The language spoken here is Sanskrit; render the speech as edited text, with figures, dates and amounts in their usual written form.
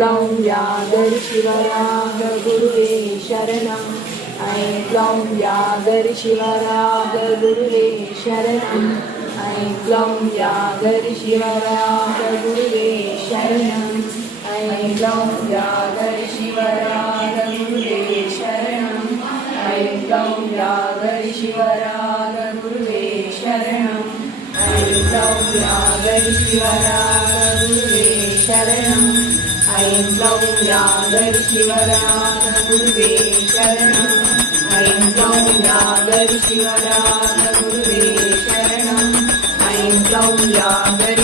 क्लौं व्याघ्रशिवराघ गुरुवे शरणम् ऐं क्लौं व्याघ्रशिवराघ गुरुवे शरणम् ऐं क्लौं व्याघ्रशिवराघ गुरुवे शरणम् ऐं क्लौं व्याघ्रशिवराघ गुरुवे शरणम् ऐं क्लौं व्याघ्रशिवराघ गुरुवे शरणम् ऐं क्लौं व्याघ्रशिवराघ गुरुवे शरणम् ऐं क्लौं व्याघ्रशिवराघ गुरुवे शरणम् ऐं क्लौं व्याघ्रशिवराघ गुरुवे शरणम् ऐं क्लौं व्याघ्र